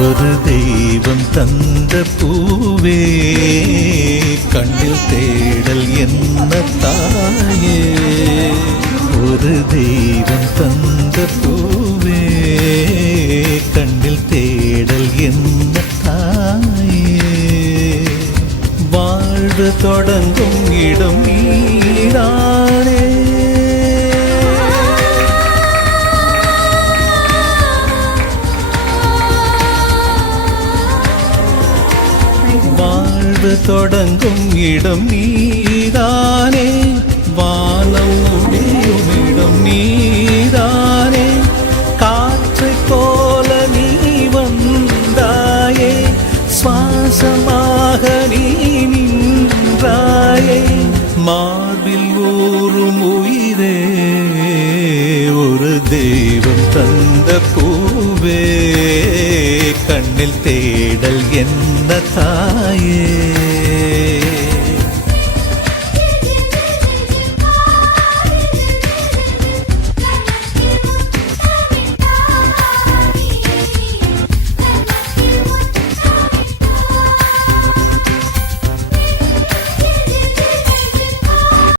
ஒரு தெய்வம் தந்த பூவே கண்ணில் தேடல் என்ன தாயே. ஒரு தெய்வம் தந்த பூவே கண்ணில் தேடல் என்ன தாயே. வாழ்வு தொடங்கும் இடம் நீதானே. வாழ்வு தொடங்கும் இடம் நீதானே. வானம் முடியும் இடம் நீதானே. காற்றைப் போல நீ வந்தாயே. சுவாசமாக நீ நின்றாயே. மார்பில் ஊறும் உயிரே ஒரு தெய்வம் தந்த பூவே கண்ணில் தேடல் என்ன தாயே.